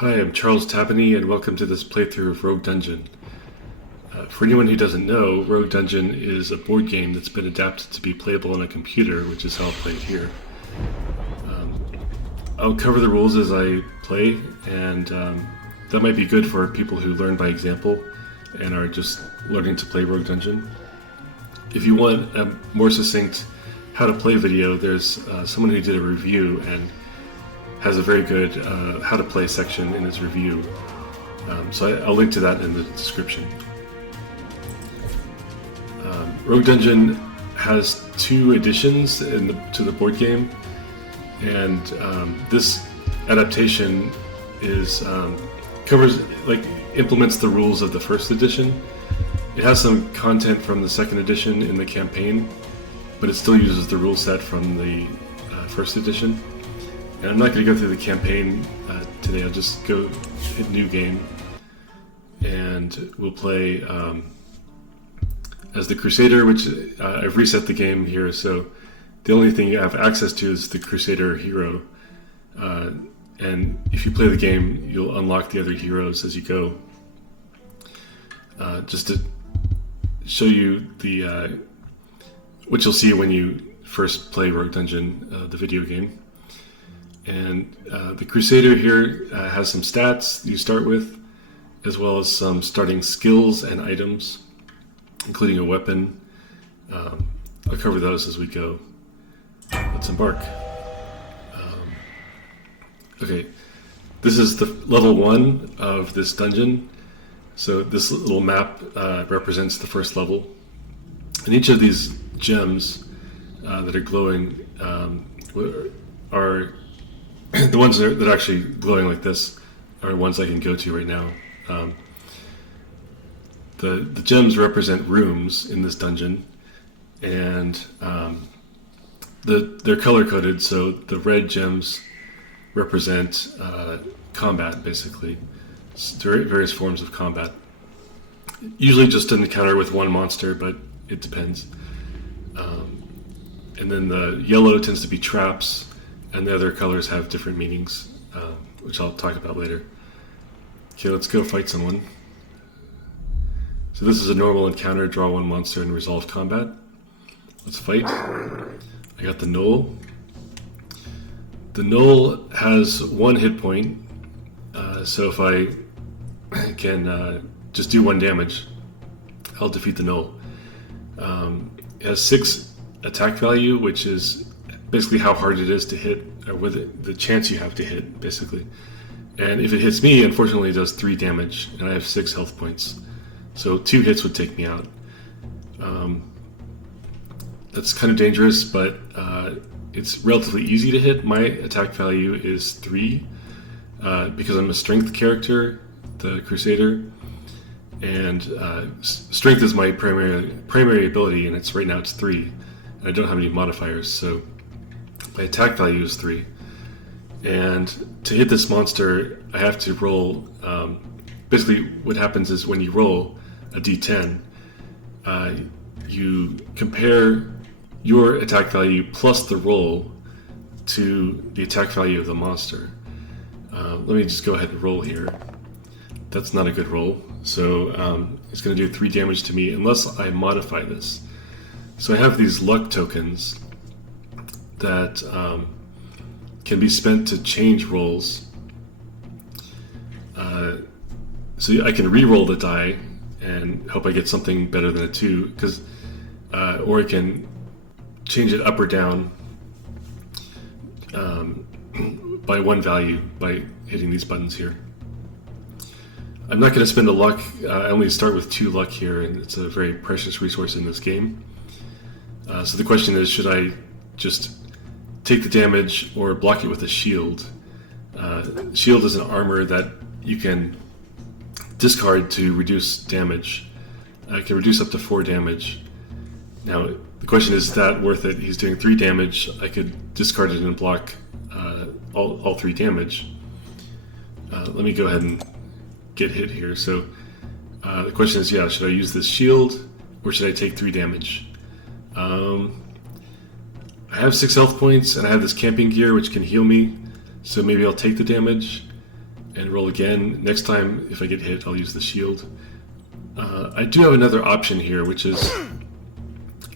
Hi, I'm Charles Tapany, and welcome to this playthrough of Rogue Dungeon. For anyone who doesn't know, Rogue Dungeon is a board game that's been adapted to be playable on a computer, which is how I'll play it here. I'll cover the rules as I play, and that might be good for people who learn by example and are just learning to play Rogue Dungeon. If you want a more succinct how to play video, there's someone who did a review and has a very good how to play section in his review. So I'll link to that in the description. Rogue Dungeon has 2 additions to the board game, and this adaptation is implements the rules of the first edition. It has some content from the second edition in the campaign, but it still uses the rule set from the first edition. And I'm not going to go through the campaign today. I'll just go hit new game, and we'll play as the Crusader, which I've reset the game here, so the only thing you have access to is the Crusader hero. And if you play the game, you'll unlock the other heroes as you go. Just to show you the what you'll see when you first play Rogue Dungeon, the video game. And the Crusader here has some stats you start with, as well as some starting skills and items, including a weapon. I'll cover those as we go. Let's embark. Okay, this is the level 1 of this dungeon. So this little map represents the first level. And each of these gems that are glowing are the ones that are actually glowing like this are ones I can go to right now. The gems represent rooms in this dungeon, and they're color coded. So the red gems represent combat, basically. It's various forms of combat. Usually just an encounter with one monster, but it depends. And then the yellow tends to be traps, and the other colors have different meanings, which I'll talk about later. Okay, let's go fight someone. So this is a normal encounter, draw 1 monster and resolve combat. Let's fight. I got the Gnoll. The Gnoll has 1 hit point, so if I can just do 1 damage, I'll defeat the Gnoll. It has 6 attack value, which is basically how hard it is to hit, or with the chance you have to hit, basically. And if it hits me, unfortunately it does 3 damage, and I have 6 health points. So 2 hits would take me out. That's kind of dangerous, but it's relatively easy to hit. My attack value is 3, because I'm a strength character, the Crusader, and strength is my primary ability, and right now it's 3. I don't have any modifiers, so my attack value is 3. And to hit this monster, I have to roll. Basically, what happens is when you roll a d10, you compare your attack value plus the roll to the attack value of the monster. Let me just go ahead and roll here. That's not a good roll, so it's going to do 3 damage to me unless I modify this. So I have these luck tokens that can be spent to change rolls. So I can re-roll the die and hope I get something better than a 2, or I can change it up or down by 1 value by hitting these buttons here. I'm not going to spend the luck. I only start with 2 luck here, and it's a very precious resource in this game. So the question is, should I just take the damage or block it with a shield? Shield is an armor that you can discard to reduce damage. I can reduce up to 4 damage. Now, the question is that worth it? He's doing 3 damage. I could discard it and block all 3 damage. Let me go ahead and get hit here. So the question is, should I use this shield or should I take 3 damage? I have 6 health points, and I have this camping gear which can heal me, so maybe I'll take the damage. and roll again. Next time, if I get hit, I'll use the shield. I do have another option here, which is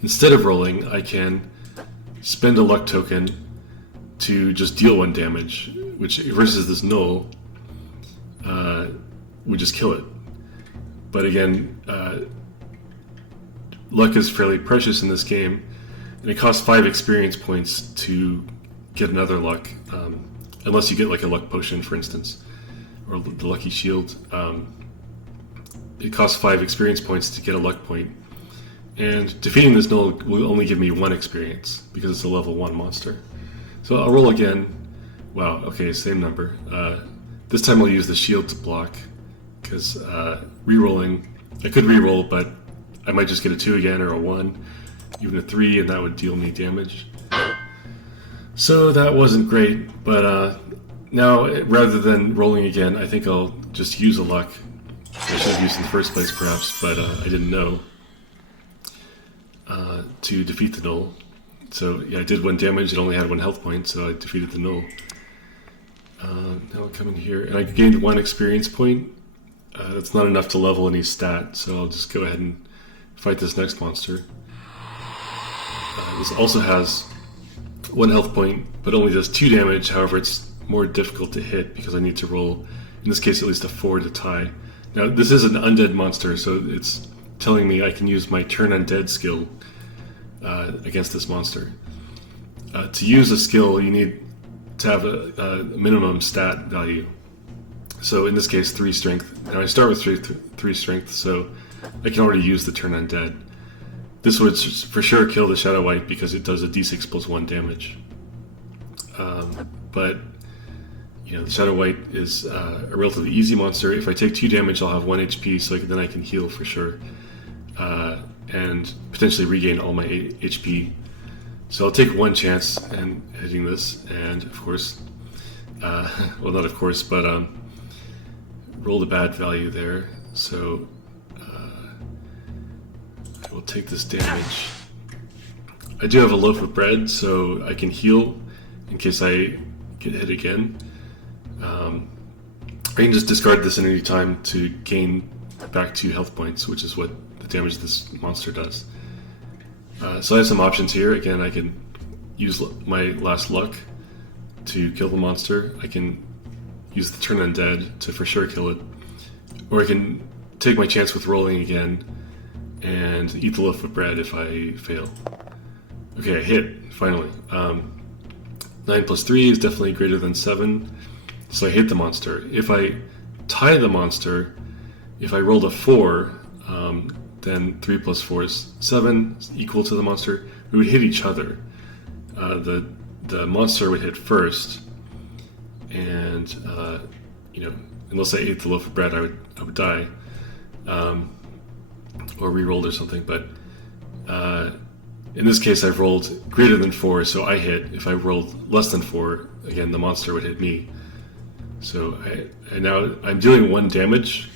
instead of rolling, I can spend a luck token to just deal 1 damage, which versus this null would just kill it. But again, luck is fairly precious in this game, and it costs 5 experience points to get another luck, unless you get like a luck potion, for instance, or the lucky shield. It costs 5 experience points to get a luck point, and defeating this null will only give me 1 experience because it's a level 1 monster. So I'll roll again. Wow, okay, same number. This time I'll use the shield to block, because re-rolling, I could re-roll, but I might just get a 2 again, or a 1, even a 3, and that would deal me damage. So that wasn't great, but now rather than rolling again, I think I'll just use a luck. I should have used in the first place, perhaps, but I didn't know, to defeat the null. So yeah, I did 1 damage, it only had 1 health point, so I defeated the null. Now I'll come in here, and I gained 1 experience point. That's not enough to level any stat, so I'll just go ahead and fight this next monster. This also has 1 health point, but only does 2 damage. However, it's more difficult to hit because I need to roll, in this case, at least a 4 to tie. Now, this is an undead monster, so it's telling me I can use my turn undead skill against this monster. To use a skill, you need to have a minimum stat value. So in this case, 3 strength. Now I start with 3 strength, so I can already use the turn undead. This would for sure kill the Shadow Wight because it does a d6 plus 1 damage. But you know, the Shadow Wight is a relatively easy monster. If I take 2 damage, I'll have 1 HP, so then I can heal for sure, and potentially regain all my HP. So I'll take 1 chance and hitting this, and of course, well, not of course, but roll the bad value there. So I will take this damage. I do have a loaf of bread, so I can heal in case I get hit again. I can just discard this at any time to gain back 2 health points, which is what the damage this monster does. So I have some options here. Again, I can use my last luck to kill the monster. I can use the turn undead to for sure kill it. Or I can take my chance with rolling again and eat the loaf of bread if I fail. Okay, I hit, finally. 9 plus 3 is definitely greater than 7, so I hit the monster. If I tie the monster, if I rolled a 4, then 3 plus 4 is 7, equal to the monster. We would hit each other. The monster would hit first, and you know, unless I ate the loaf of bread, I would die, or re-rolled or something. But in this case, I've rolled greater than 4, so I hit. If I rolled less than 4, again, the monster would hit me. So now I'm dealing 1 damage.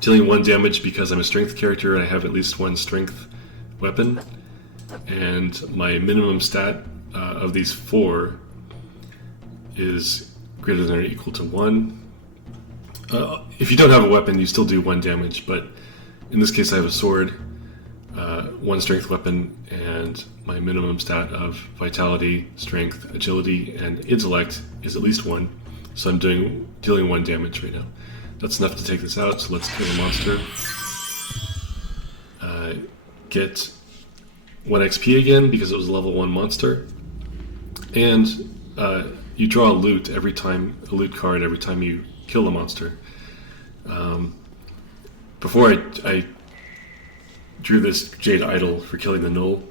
Dealing 1 damage because I'm a strength character and I have at least 1 strength weapon. And my minimum stat of these 4 is greater than or equal to 1. If you don't have a weapon, you still do 1 damage, but in this case I have a sword, 1 strength weapon, and my minimum stat of vitality, strength, agility, and intellect is at least 1. So I'm dealing 1 damage right now. That's enough to take this out, so let's kill the monster. Get 1 XP again because it was a level 1 monster. And you draw a loot card every time you kill a monster. Before I drew this Jade Idol for killing the null.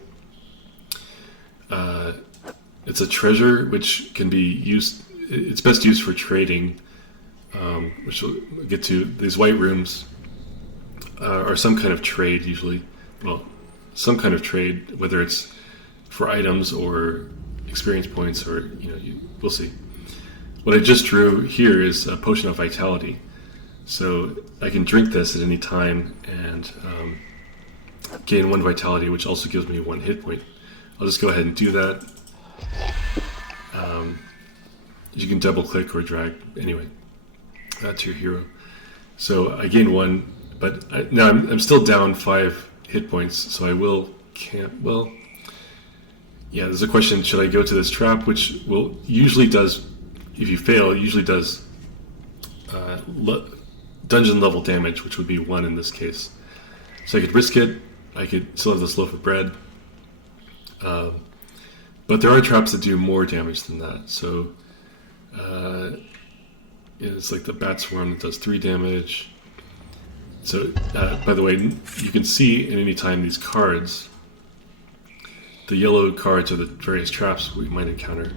It's a treasure which can be used. It's best used for trading, which we'll get to. These white rooms are some kind of trade usually. Well, some kind of trade, whether it's for items or experience points, or we'll see. What I just drew here is a potion of vitality, so I can drink this at any time and gain 1 vitality, which also gives me 1 hit point. I'll just go ahead and do that. You can double click or drag anyway. That's your hero. So I gained 1, but now I'm still down 5 hit points, so I will camp. Well, yeah, there's a question, should I go to this trap, which usually does, if you fail, it usually does dungeon level damage, which would be 1 in this case. So I could risk it, I could still have this loaf of bread, but there are traps that do more damage than that. So it's like the bat swarm that does 3 damage. So by the way, you can see at any time these cards, the yellow cards are the various traps we might encounter.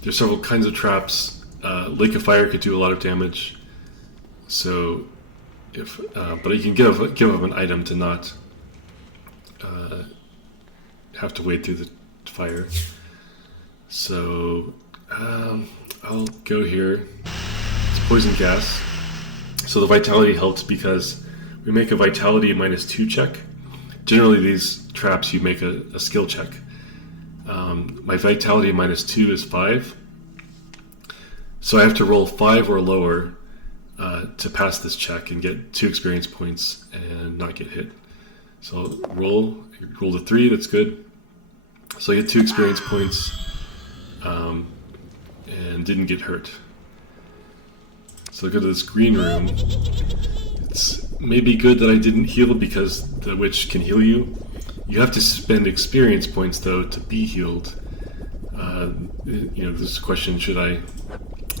There's several kinds of traps. Lake of Fire could do a lot of damage. So, but you can give up an item to not have to wade through the fire. So I'll go here. It's poison gas. So the vitality helps because we make a vitality -2 check. Generally, these traps you make a skill check. My vitality -2 is 5. So I have to roll 5 or lower to pass this check and get 2 experience points and not get hit. So I'll roll the 3, that's good. So I get 2 experience points and didn't get hurt. So I go to this green room. It's maybe good that I didn't heal because the witch can heal you. You have to spend experience points though to be healed. This question, should I...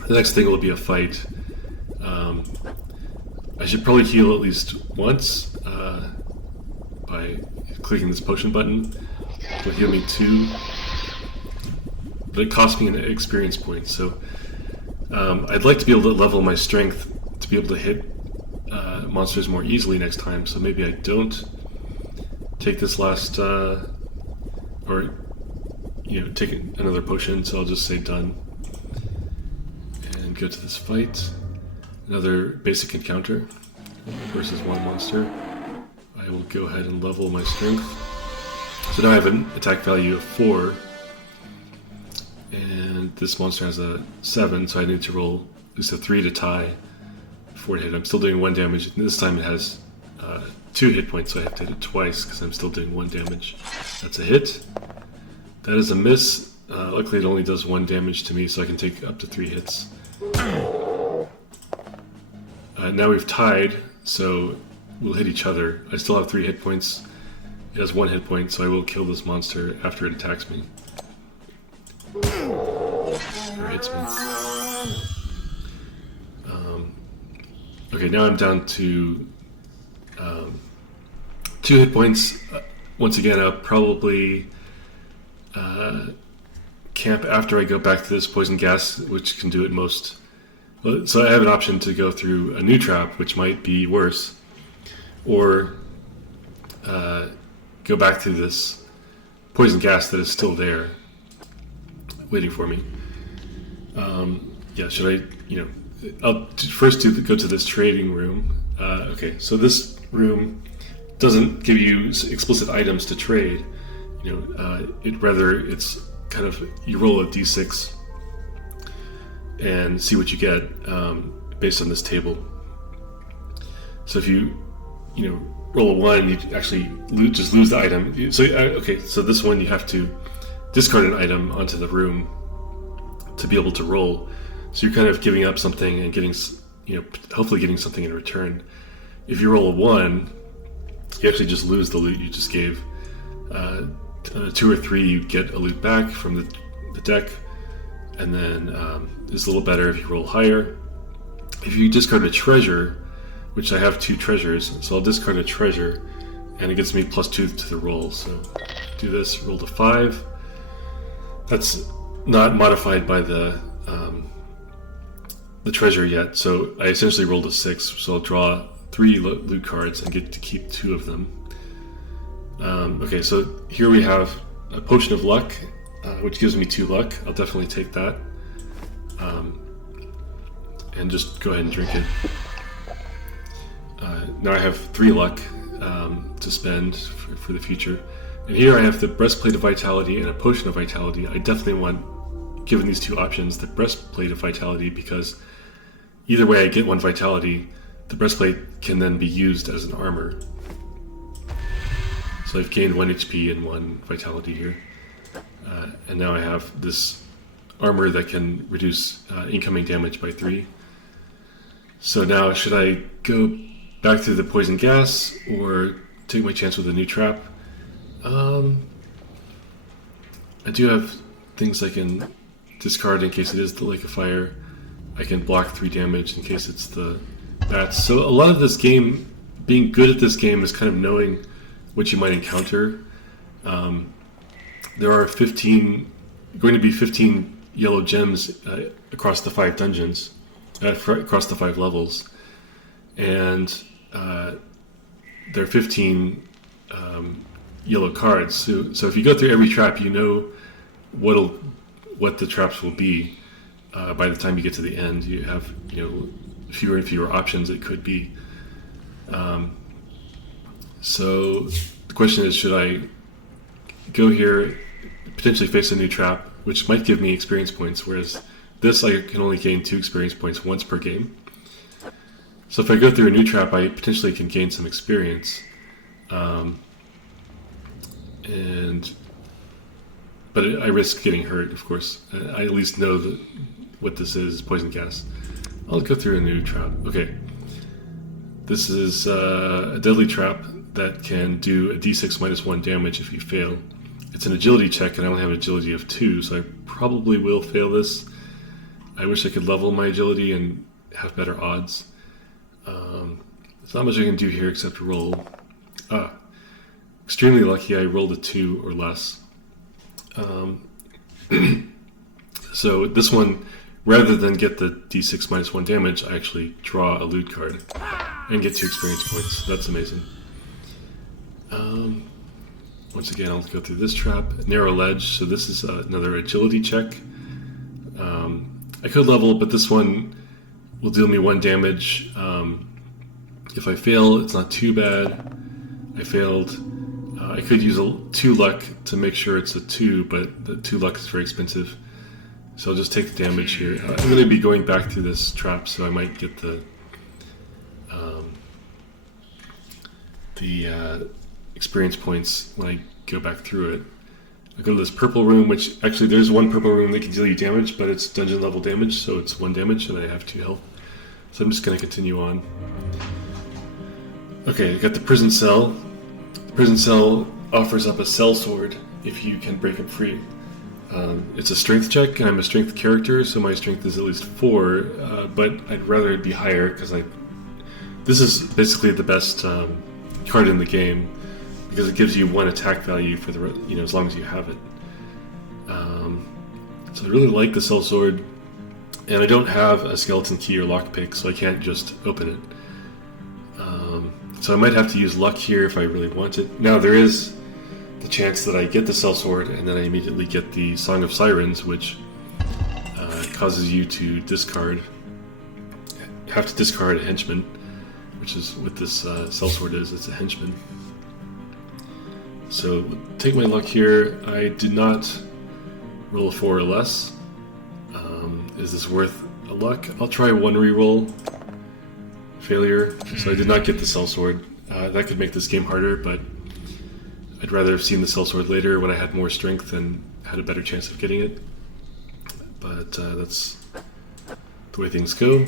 The next thing will be a fight. I should probably heal at least once by clicking this potion button. It'll heal me 2, but it costs me an experience point. So I'd like to be able to level my strength to be able to hit monsters more easily next time. So maybe I don't take this last, take another potion. So I'll just say done. And go to this fight. Another basic encounter versus 1 monster. I will go ahead and level my strength. So now I have an attack value of 4. And this monster has a 7, so I need to roll at least a 3 to tie before it hit. I'm still doing 1 damage. And this time it has 2 hit points, so I have to hit it twice because I'm still doing 1 damage. That's a hit. That is a miss. Luckily it only does 1 damage to me, so I can take up to 3 hits. Now we've tied, so we'll hit each other. I still have 3 hit points. It has 1 hit point, so I will kill this monster after it attacks me. Or hits me. Okay, now I'm down to 2 hit points. Once again, I'll probably camp after I go back to this poison gas, which can do it most. So I have an option to go through a new trap, which might be worse, or go back to this poison gas that is still there, waiting for me. Should I, I'll first go to this trading room. Okay, so this room doesn't give you explicit items to trade. It's kind of, you roll a d6 and see what you get based on this table. So if you roll a 1, you actually just lose the item. So this one you have to discard an item onto the room to be able to roll. So you're kind of giving up something and getting, hopefully getting something in return. If you roll a 1, you actually just lose the loot you just gave. 2 or 3, you get a loot back from the deck, and then it's a little better if you roll higher. If you discard a treasure, which I have 2 treasures, so I'll discard a treasure, and it gets me +2 to the roll. So do this, roll to 5. That's not modified by the treasure yet, so I essentially rolled a 6, so I'll draw 3 loot cards and get to keep 2 of them. Okay, so here we have a potion of luck, which gives me 2 luck. I'll definitely take that. And just go ahead and drink it. Now I have 3 luck to spend for the future. And here I have the breastplate of vitality and a potion of vitality. I definitely want given these two options, the breastplate of vitality, because either way I get 1 vitality, the breastplate can then be used as an armor. So I've gained 1 HP and 1 vitality here. And now I have this armor that can reduce incoming damage by 3. So now, should I go back through the poison gas or take my chance with a new trap? I do have things I can discard in case it is the Lake of Fire. I can block 3 damage in case it's the bats. So a lot of this game, being good at this game, is kind of knowing what you might encounter. There are going to be 15 yellow gems across the 5 dungeons, across the 5 levels, and there are 15 yellow cards. So if you go through every trap, you know what the traps will be. By the time you get to the end, you have fewer and fewer options it could be. So the question is, should I go here, potentially face a new trap, which might give me experience points, whereas this I can only gain 2 experience points once per game. So if I go through a new trap, I potentially can gain some experience. But I risk getting hurt, of course. I at least know what this is, poison gas. I'll go through a new trap. Okay. This is a deadly trap that can do a d6 minus 1 damage if you fail. It's an agility check, and I only have an agility of 2, so I probably will fail this. I wish I could level my agility and have better odds. There's not much I can do here except roll. Extremely lucky, I rolled a 2 or less. So this one, rather than get the d6 minus 1 damage, I actually draw a loot card and get 2 experience points. That's amazing. Once again, I'll go through this trap. Narrow ledge, so this is another agility check. I could level, but this one will deal me 1 damage. If I fail, it's not too bad. I failed. I could use 2 luck to make sure it's a 2, but the 2 luck is very expensive. So I'll just take the damage here. I'm going to be going back through this trap, so I might get the experience points when I go back through it. I go to this purple room, which actually there's one purple room that can deal you damage, but it's dungeon level damage, so it's 1 damage, and I have 2 health. So I'm just going to continue on. Okay, I got the prison cell. The prison cell offers up a cell sword if you can break it free. It's a strength check, and I'm a strength character, so my strength is at least 4, but I'd rather it be higher, because this is basically the best card in the game, because it gives you 1 attack value for as long as you have it. So I really like the cell sword, and I don't have a skeleton key or lockpick, so I can't just open it. So I might have to use luck here if I really want it. Now there is the chance that I get the cell sword and then I immediately get the Song of Sirens, which causes you to have to discard a henchman, which is what this cell sword is. It's a henchman. So take my luck here. I did not roll a 4 or less. Is this worth a luck? I'll try 1 reroll. Failure. So I did not get the cell sword. That could make this game harder, but I'd rather have seen the cell sword later when I had more strength and had a better chance of getting it. But that's the way things go.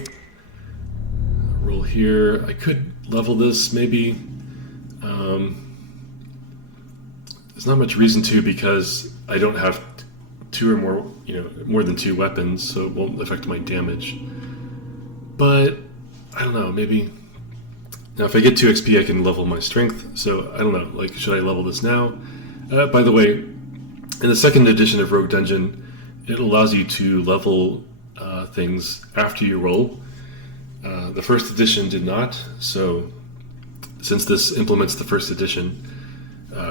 Roll here. I could level this maybe. There's not much reason to, because I don't have 2 or more, more than 2 weapons, so it won't affect my damage. But I don't know, maybe. Now if I get 2 XP I can level my strength, so I don't know, should I level this now? By the way, in the 2nd edition of Rogue Dungeon, it allows you to level things after you roll. The 1st edition did not, so since this implements the 1st edition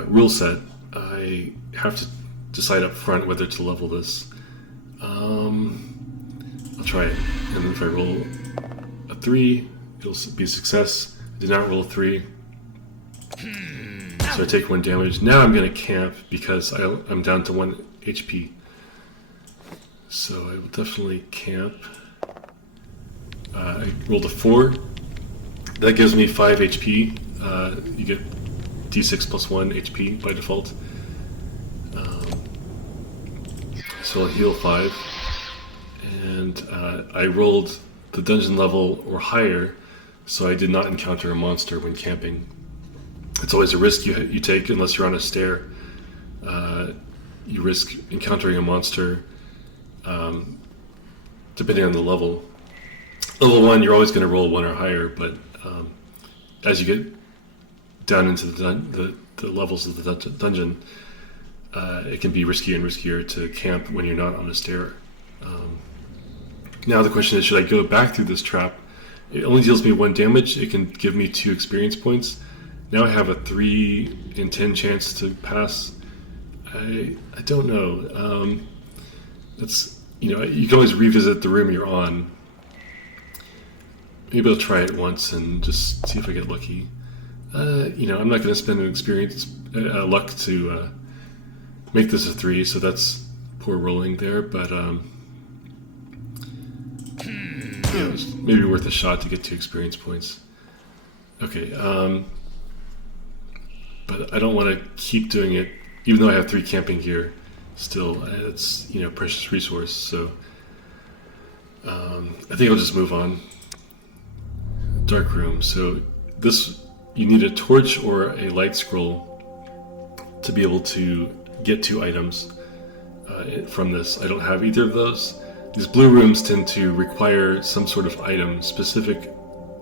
rule set, I have to decide up front whether to level this. I'll try it, and then if I roll a 3, it'll be a success. I did not roll a 3, so I take 1 damage. Now I'm going to camp because I'm down to 1 HP. So I will definitely camp. I rolled a 4. That gives me 5 HP. You get d6 plus 1 HP by default. So I'll heal 5. And I rolled the dungeon level or higher, so I did not encounter a monster when camping. It's always a risk you take unless you're on a stair. You risk encountering a monster depending on the level. Level 1, you're always going to roll 1 or higher, but as you get down into the levels of the dungeon, it can be riskier and riskier to camp when you're not on a stair. Now the question is, should I go back through this trap? It only deals me 1 damage. It can give me 2 experience points. Now I have a 3 in 10 chance to pass. I don't know. You can always revisit the room you're on. Maybe I'll try it once and just see if I get lucky. I'm not going to spend an experience luck to make this a 3, so that's poor rolling there. But it's maybe worth a shot to get 2 experience points. Okay, but I don't want to keep doing it, even though I have 3 camping gear. Still, it's precious resource. So I think I'll just move on. Dark room. So this, you need a torch or a light scroll to be able to get 2 items from this. I don't have either of those. These blue rooms tend to require some sort of item, specific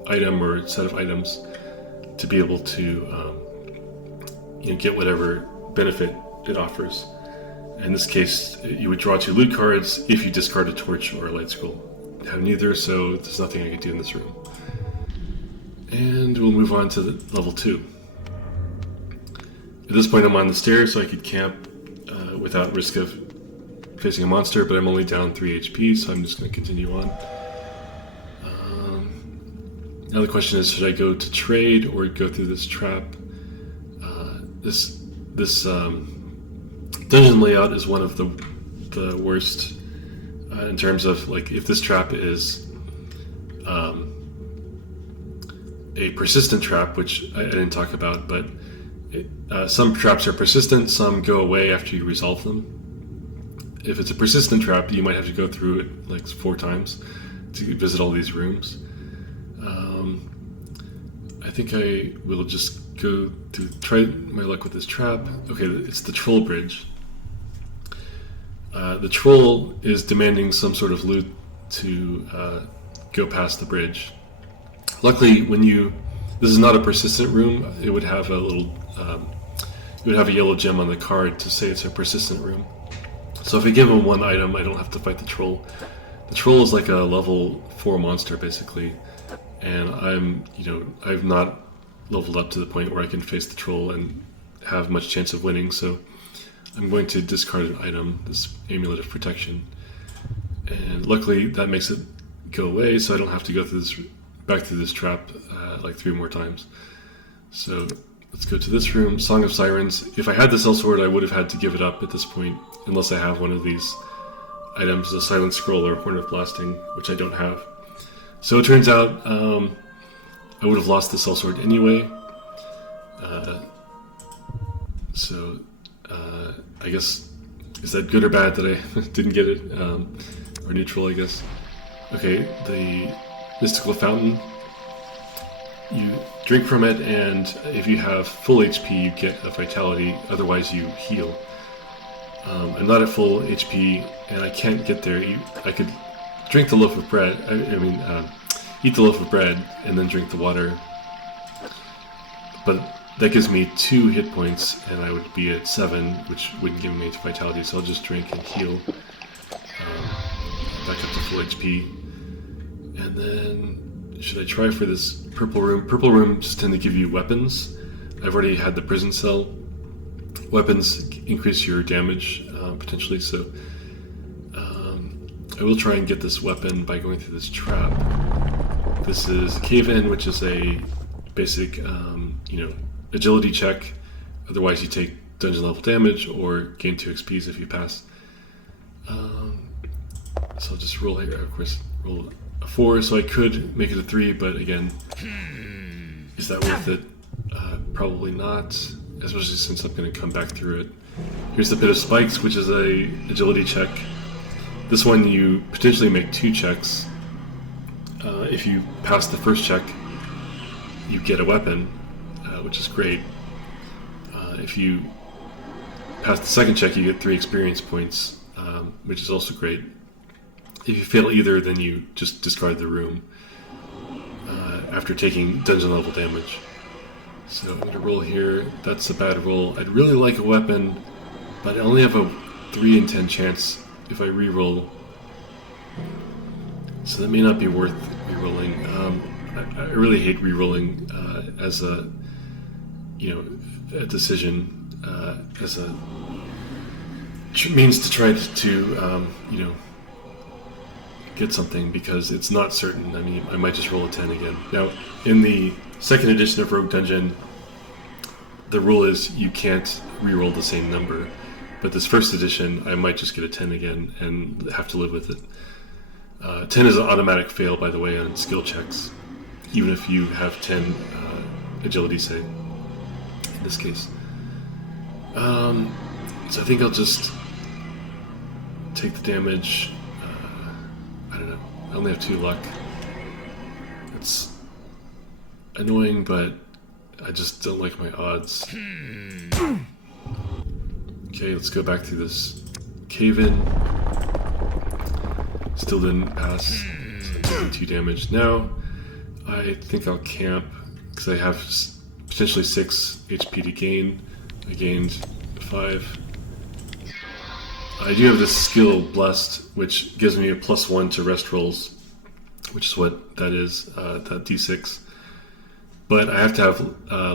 item or set of items, to be able to get whatever benefit it offers. In this case, you would draw 2 loot cards if you discard a torch or a light scroll. I have neither, so there's nothing I can do in this room. And we'll move on to level 2. At this point I'm on the stairs, so I could camp without risk of facing a monster, but I'm only down 3 HP, so I'm just going to continue on. Now the question is, should I go to trade or go through this trap? This dungeon layout is one of the worst in terms of, like, if this trap is a persistent trap, which I didn't talk about, but some traps are persistent, some go away after you resolve them. If it's a persistent trap, you might have to go through it like 4 times to visit all these rooms. I think I will just go to try my luck with this trap. Okay, it's the troll bridge. The troll is demanding some sort of loot to go past the bridge. Luckily, this is not a persistent room, it would have a little, it would have a yellow gem on the card to say it's a persistent room. So if I give him 1 item, I don't have to fight the troll. The troll is like a level 4 monster, basically, and I've not leveled up to the point where I can face the troll and have much chance of winning, so I'm going to discard an item, this Amulet of Protection. And luckily, that makes it go away, so I don't have to go back through this trap like 3 more times. So let's go to this room, Song of Sirens. If I had the sellsword, I would have had to give it up at this point, unless I have one of these items, a Silent Scroll or Horn of Blasting, which I don't have. So it turns out I would have lost the sellsword anyway. I guess, is that good or bad that I didn't get it? Or neutral, I guess. Okay, the Mystical Fountain. You drink from it, and if you have full HP, you get a vitality, otherwise you heal. I'm not at full HP, and I can't get there. I could drink the loaf of bread, eat the loaf of bread, and then drink the water. But that gives me 2 hit points, and I would be at 7, which wouldn't give me vitality, so I'll just drink and heal. Back up to full HP. And then, should I try for this purple room? Purple rooms tend to give you weapons. I've already had the prison cell. Weapons increase your damage, potentially, so I will try and get this weapon by going through this trap. This is Cave-In, which is a basic, agility check. Otherwise you take dungeon level damage or gain 2 XPs if you pass. So I'll just roll here. Of course, roll a 4, so I could make it a 3, but again, is that worth it? Probably not, especially since I'm going to come back through it. Here's the bit of spikes, which is a agility check. This one you potentially make 2 checks. If you pass the first check, you get a weapon, which is great. If you pass the second check, you get 3 experience points, which is also great. If you fail either, then you just discard the room after taking dungeon level damage. So I'm going to roll here. That's a bad roll. I'd really like a weapon, but I only have a 3 in 10 chance if I re-roll. So that may not be worth re-rolling. I really hate re-rolling as a decision, as a means to try to get something, because it's not certain. I mean, I might just roll a 10 again. Now, in the second edition of Rogue Dungeon, the rule is you can't re-roll the same number. But this first edition, I might just get a 10 again and have to live with it. 10 is an automatic fail, by the way, on skill checks, even if you have 10 agility save, in this case. So I think I'll just take the damage. I don't know. I only have 2 luck. It's annoying, but I just don't like my odds. Okay, let's go back through this cave-in. Still didn't pass, so I'm taking 2 damage. Now, I think I'll camp, because I have potentially 6 HP to gain. I gained 5. I do have this skill, Blessed, which gives me a +1 to rest rolls, which is what that is, that D6. But I have to have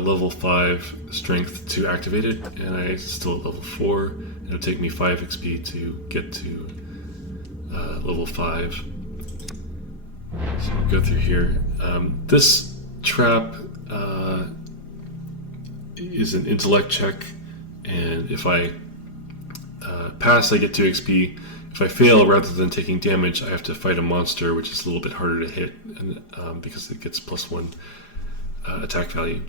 level 5 strength to activate it, and I still at level 4. It'll take me 5 XP to get to level 5. So we'll go through here. This trap is an intellect check, and if I pass, I get 2 XP. If I fail, rather than taking damage, I have to fight a monster, which is a little bit harder to hit, and because it gets +1 attack value.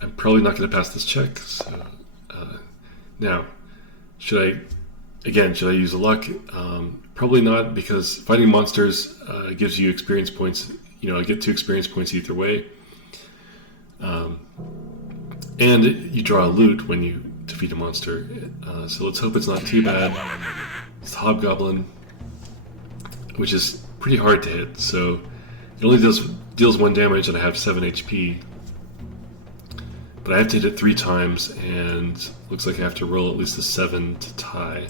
I'm probably not going to pass this check. So now, should I use a luck? Probably not, because fighting monsters gives you experience points. I get 2 experience points either way. And you draw a loot when you defeat a monster. So let's hope it's not too bad. It's the Hobgoblin, which is pretty hard to hit. So it only deals 1 damage, and I have 7 HP. But I have to hit it 3 times, and looks like I have to roll at least a 7 to tie.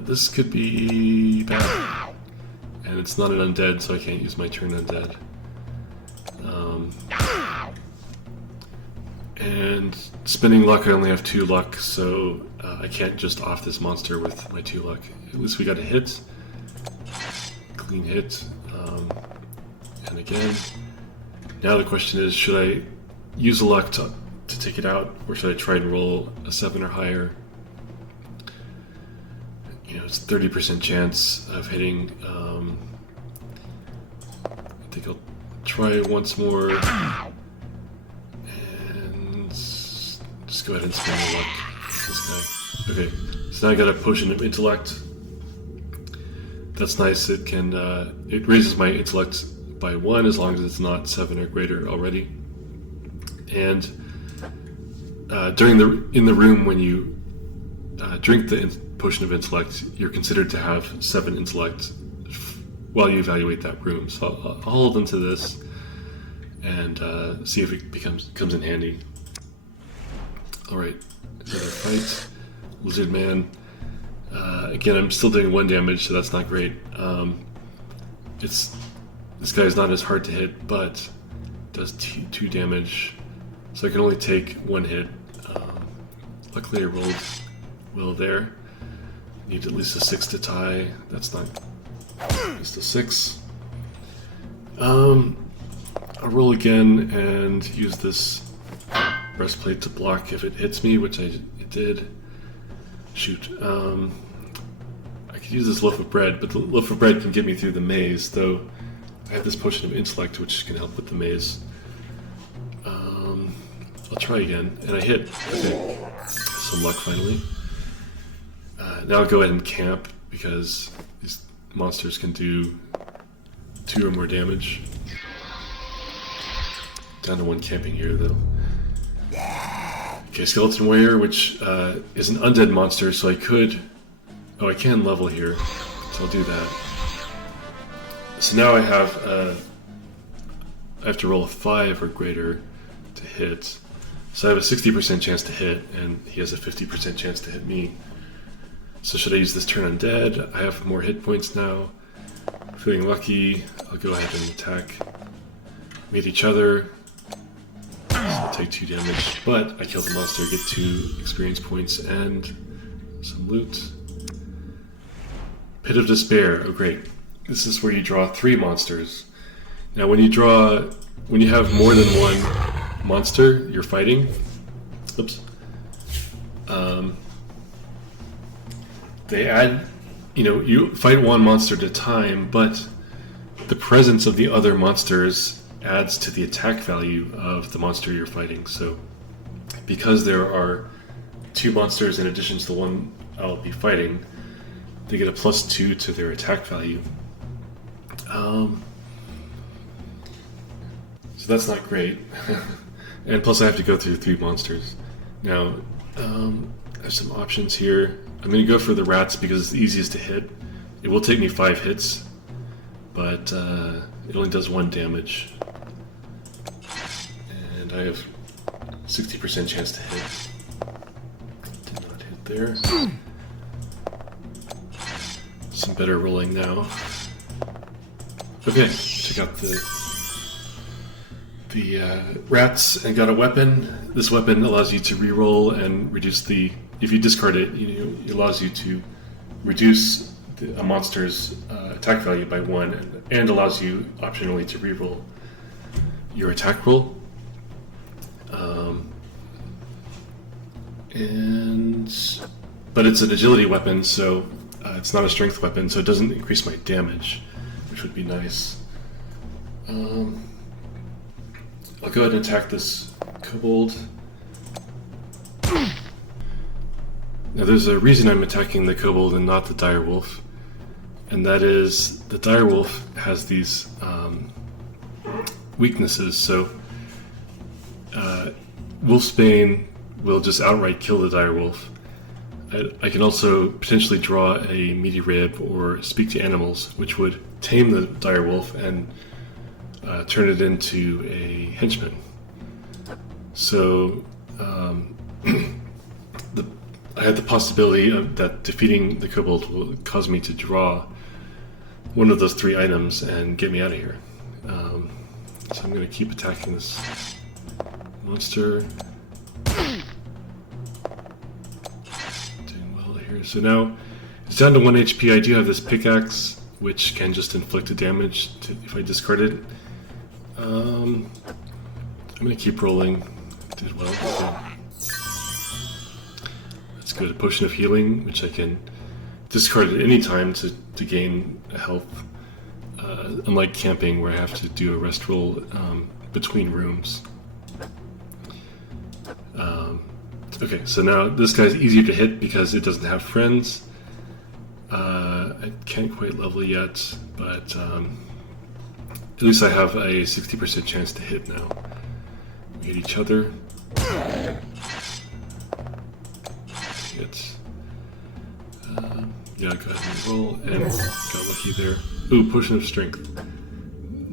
This could be bad. And it's not an undead, so I can't use my turn undead. And spending luck, I only have 2 luck, so I can't just off this monster with my 2 luck. At least we got a hit. Clean hit. And again. Now the question is, should I use a luck to take it out, or should I try and roll a 7 or higher? It's 30% chance of hitting. I think I'll try once more. And just go ahead and spend the luck with this guy. Okay, so now I got a potion of intellect. That's nice. It can it raises my intellect by 1 as long as it's not 7 or greater already. And in the room when you drink the potion of intellect, you're considered to have 7 intellect while you evaluate that room. So I'll hold on to this and see if it comes in handy. All right, another fight. Lizard Man. Again, I'm still doing 1 damage, so that's not great. This guy is not as hard to hit, but does 2 damage. So I can only take 1 hit. Luckily I rolled well there. Need at least a 6 to tie. That's not just a 6. I'll roll again and use this breastplate to block if it hits me, which it did. Shoot. I could use this loaf of bread, but the loaf of bread can get me through the maze, though I have this potion of intellect, which can help with the maze. I'll try again, and I hit. Okay, some luck finally. Now I'll go ahead and camp, because these monsters can do 2 or more damage. Down to 1 camping here, though. Okay, Skeleton Warrior, which is an undead monster, so I could... Oh, I can level here, so I'll do that. So now I have to roll a 5 or greater to hit. So I have a 60% chance to hit, and he has a 50% chance to hit me. So should I use this turn undead? I have more hit points now. Feeling lucky, I'll go ahead and attack. Meet each other. So I'll take 2 damage, but I kill the monster, get 2 experience points and some loot. Pit of Despair. Oh great. This is where you draw 3 monsters. Now when you have more than 1 monster you're fighting, oops, they add, you fight 1 monster at a time, but the presence of the other monsters adds to the attack value of the monster you're fighting. So because there are 2 monsters in addition to the one I'll be fighting, they get a +2 to their attack value. So that's not great. And plus I have to go through 3 monsters. Now, I have some options here. I'm going to go for the rats because it's the easiest to hit. It will take me 5 hits, but it only does 1 damage. And I have 60% chance to hit. Did not hit there. Some better rolling now. Okay, check out the rats and got a weapon. This weapon allows you to reroll and reduce the... If you discard it, it allows you to reduce a monster's attack value by 1 and allows you optionally to reroll your attack roll. But it's an agility weapon, so it's not a strength weapon, so it doesn't increase my damage, which would be nice. I'll go ahead and attack this kobold. Now there's a reason I'm attacking the kobold and not the direwolf, and that is the direwolf has these weaknesses. So Wolfsbane will just outright kill the direwolf. I can also potentially draw a meaty rib or speak to animals, which would tame the direwolf and turn it into a henchman. So I had the possibility that defeating the kobold will cause me to draw one of those 3 items and get me out of here. So I'm going to keep attacking this monster. Doing well here. So now it's down to 1 HP. I do have this pickaxe, which can just inflict a damage if I discard it. I'm going to keep rolling. Did well. Okay. Let's go to Potion of Healing, which I can discard at any time to gain health. Unlike camping, where I have to do a rest roll between rooms. Okay, so now this guy's easier to hit because it doesn't have friends. I can't quite level yet, but at least I have a 60% chance to hit now. We hit each other. Hit. Yeah, go ahead and roll, and got lucky there. Ooh, Potion of Strength.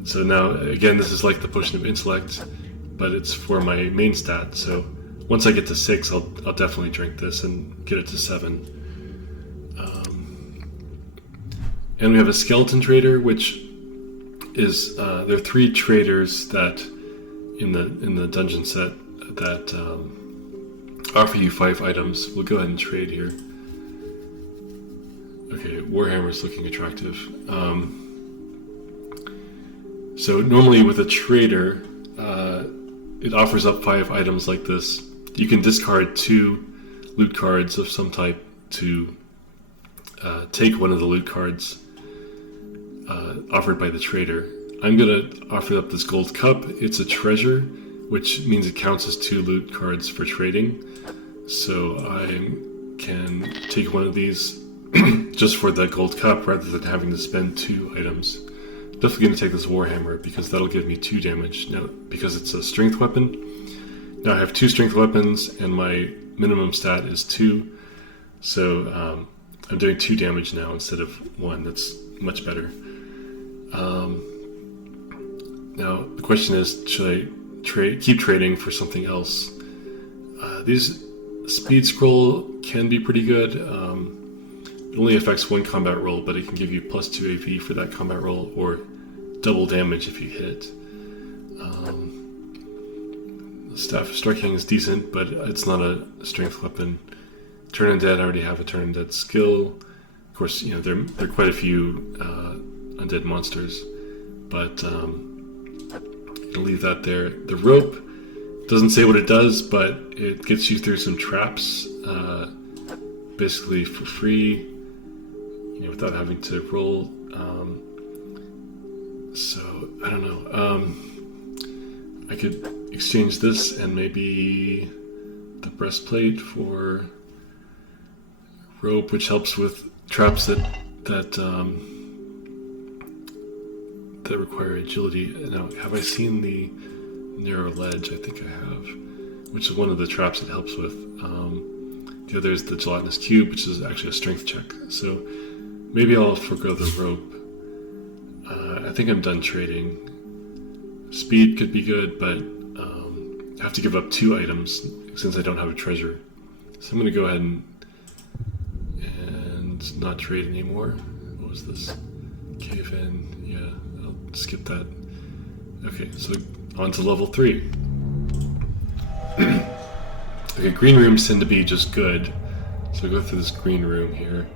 So now, again, this is like the Potion of Intellect, but it's for my main stat, so once I get to 6, I'll definitely drink this and get it to 7. And we have a Skeleton Trader, which is, there are 3 traders that, in the dungeon set, that offer you 5 items. We'll go ahead and trade here. Okay, Warhammer's looking attractive. So normally with a trader, it offers up 5 items like this. You can discard 2 loot cards of some type to take one of the loot cards offered by the trader. I'm going to offer up this gold cup. It's a treasure, which means it counts as 2 loot cards for trading. So I can take one of these just for the gold cup rather than having to spend 2 items. Definitely going to take this Warhammer because that'll give me 2 damage now because it's a strength weapon. Now I have 2 strength weapons and my minimum stat is 2. So I'm doing 2 damage now instead of 1. That's much better. Now the question is, should I keep trading for something else? These speed scroll can be pretty good. It only affects 1 combat roll, but it can give you +2 AV for that combat roll, or double damage if you hit. The Staff of Striking is decent, but it's not a strength weapon. Turn Undead, I already have a Turn Undead skill. Of course, there are quite a few undead monsters, but I'll leave that there. The rope doesn't say what it does, but it gets you through some traps, basically for free, without having to roll. So I don't know. I could exchange this and maybe the breastplate for rope, which helps with traps that require agility. Now, have I seen the narrow ledge? I think I have, which is one of the traps it helps with. The other is the gelatinous cube, which is actually a strength check. So maybe I'll forgo the rope. I think I'm done trading. Speed could be good, but I have to give up 2 items since I don't have a treasure. So I'm going to go ahead and not trade anymore. What was this? Cave in. Yeah, I'll skip that. Okay, so on to level 3. Okay, green rooms tend to be just good. So I go through this green room here.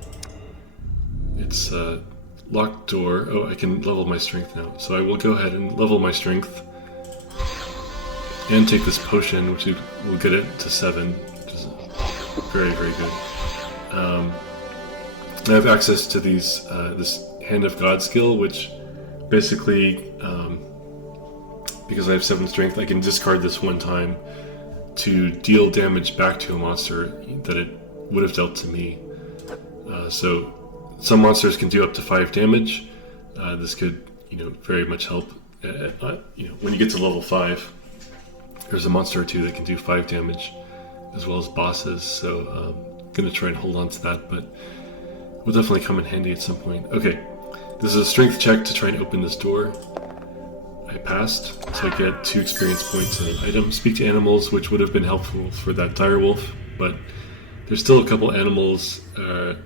It's a locked door. Oh, I can level my strength now. So I will go ahead and level my strength. And take this potion, which will get it to 7, which is very, very good. I have access to these this Hand of God skill, which basically, because I have 7 strength, I can discard this one time to deal damage back to a monster that it would have dealt to me. So some monsters can do up to 5 damage. This could, very much help. When you get to level 5, there's a monster or 2 that can do 5 damage, as well as bosses. So I'm gonna try and hold on to that, but will definitely come in handy at some point. Okay, this is a strength check to try and open this door. I passed, so I get 2 experience points and an item. Speak to animals, which would have been helpful for that direwolf, but there's still a couple animals, at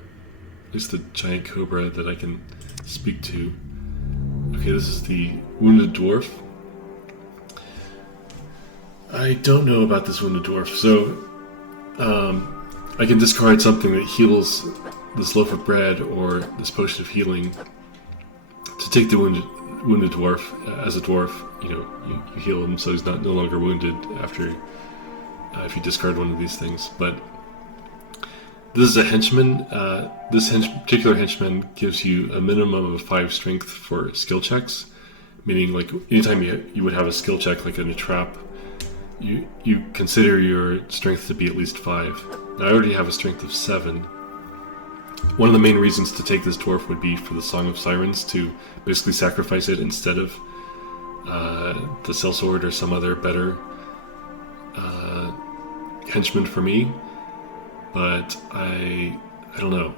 least the giant cobra, that I can speak to. Okay, this is the wounded dwarf. I don't know about this wounded dwarf, so I can discard something that heals this loaf of bread or this potion of healing to take the wounded dwarf. As a dwarf, you heal him so he's no longer wounded after if you discard one of these things. But this is a henchman. This particular henchman gives you a minimum of 5 strength for skill checks, meaning like anytime you would have a skill check like in a trap, you consider your strength to be at least 5. Now, I already have a strength of 7. One of the main reasons to take this dwarf would be for the Song of Sirens, to basically sacrifice it instead of the sellsword or some other better henchman for me. But I don't know.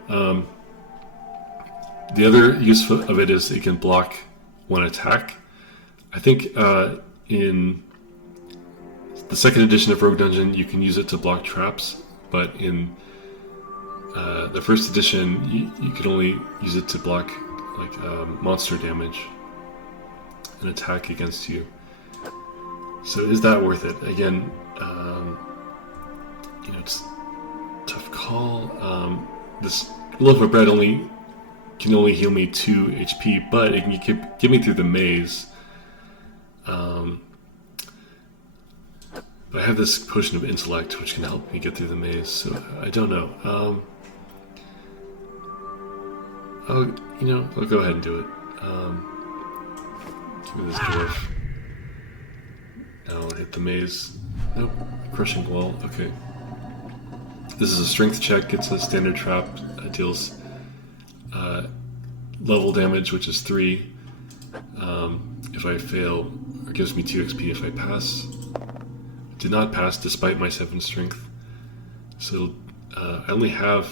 The other use of it is it can block 1 attack. I think in the 2nd edition of Rogue Dungeon, you can use it to block traps, but in the 1st edition, you can only use it to block monster damage and attack against you. So is that worth it? Again, it's a tough call. This loaf of bread can only heal me 2 HP, but it can get me through the maze. But I have this potion of intellect, which can help me get through the maze, so I don't know. I'll go ahead and do it. Give me this dwarf. Now I'll hit the maze. Nope, crushing wall. Okay. This is a strength check. It's a standard trap. It deals level damage, which is 3. If I fail, it gives me 2 XP if I pass. I did not pass despite my 7 strength. So I only have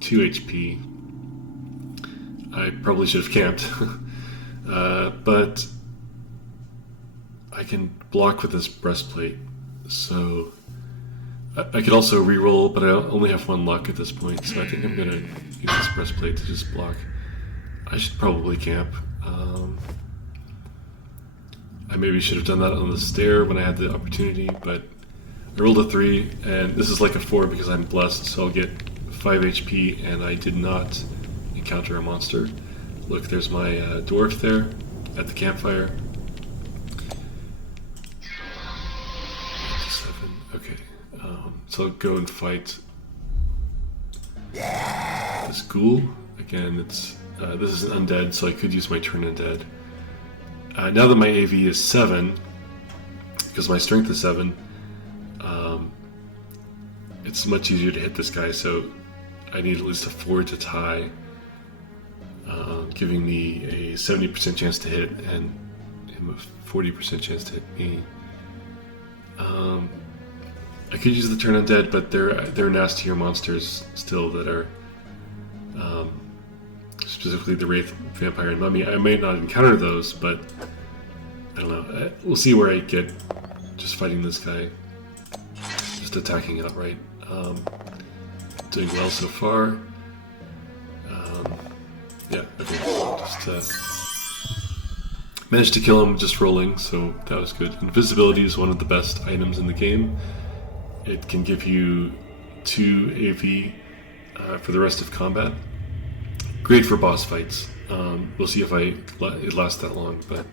2 HP. I probably should have camped. But I can block with this breastplate. So I could also re-roll, but I only have 1 luck at this point. So I think I'm going to use this breastplate to just block. I should probably camp. I maybe should have done that on the stair when I had the opportunity, but I rolled a 3, and this is like a 4 because I'm blessed, so I'll get 5 HP, and I did not encounter a monster. Look, there's my dwarf there at the campfire. 7, okay. So I'll go and fight this ghoul. Again, it's this is an undead, so I could use my turn undead. Now that my AV is 7, because my strength is 7, it's much easier to hit this guy, so I need at least a 4 to tie, giving me a 70% chance to hit and him a 40% chance to hit me. I could use the turn undead, but they're nastier monsters still that are specifically the Wraith, Vampire, and Mummy. I may not encounter those, but I don't know. We'll see where I get just fighting this guy. Just attacking outright. Doing well so far. Yeah, okay. Just managed to kill him just rolling, so that was good. Invisibility is one of the best items in the game. It can give you 2 AV for the rest of combat. Great for boss fights. We'll see if it lasts that long, but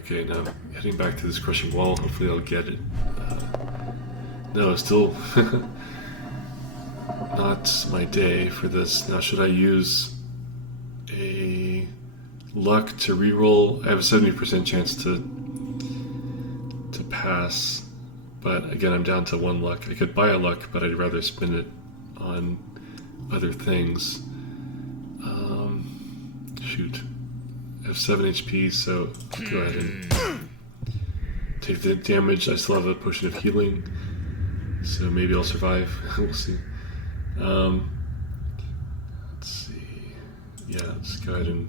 okay, now heading back to this crushing wall. Hopefully I'll get it. No, still not my day for this. Now, should I use a luck to reroll? I have a 70% chance to pass, but again, I'm down to 1 luck. I could buy a luck, but I'd rather spend it on other things. Shoot. I have 7 HP, so I'll go ahead and take the damage. I still have a potion of healing, so maybe I'll survive. We'll see. Let's see. Yeah, let's go ahead and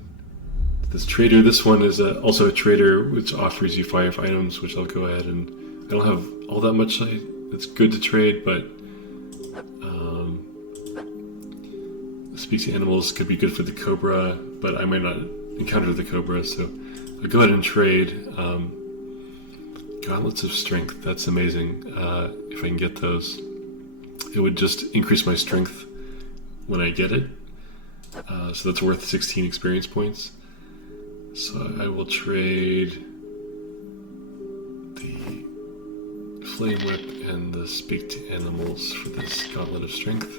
this trader. This one is also a trader, which offers you 5 items, which I'll go ahead and I don't have all that much. It's good to trade, but speak to animals could be good for the cobra, but I might not encounter the cobra, so I'll go ahead and trade. Gauntlets of Strength, that's amazing. If I can get those, it would just increase my strength when I get it. So that's worth 16 experience points. So I will trade the Flame Whip and the Speak to Animals for this Gauntlet of Strength.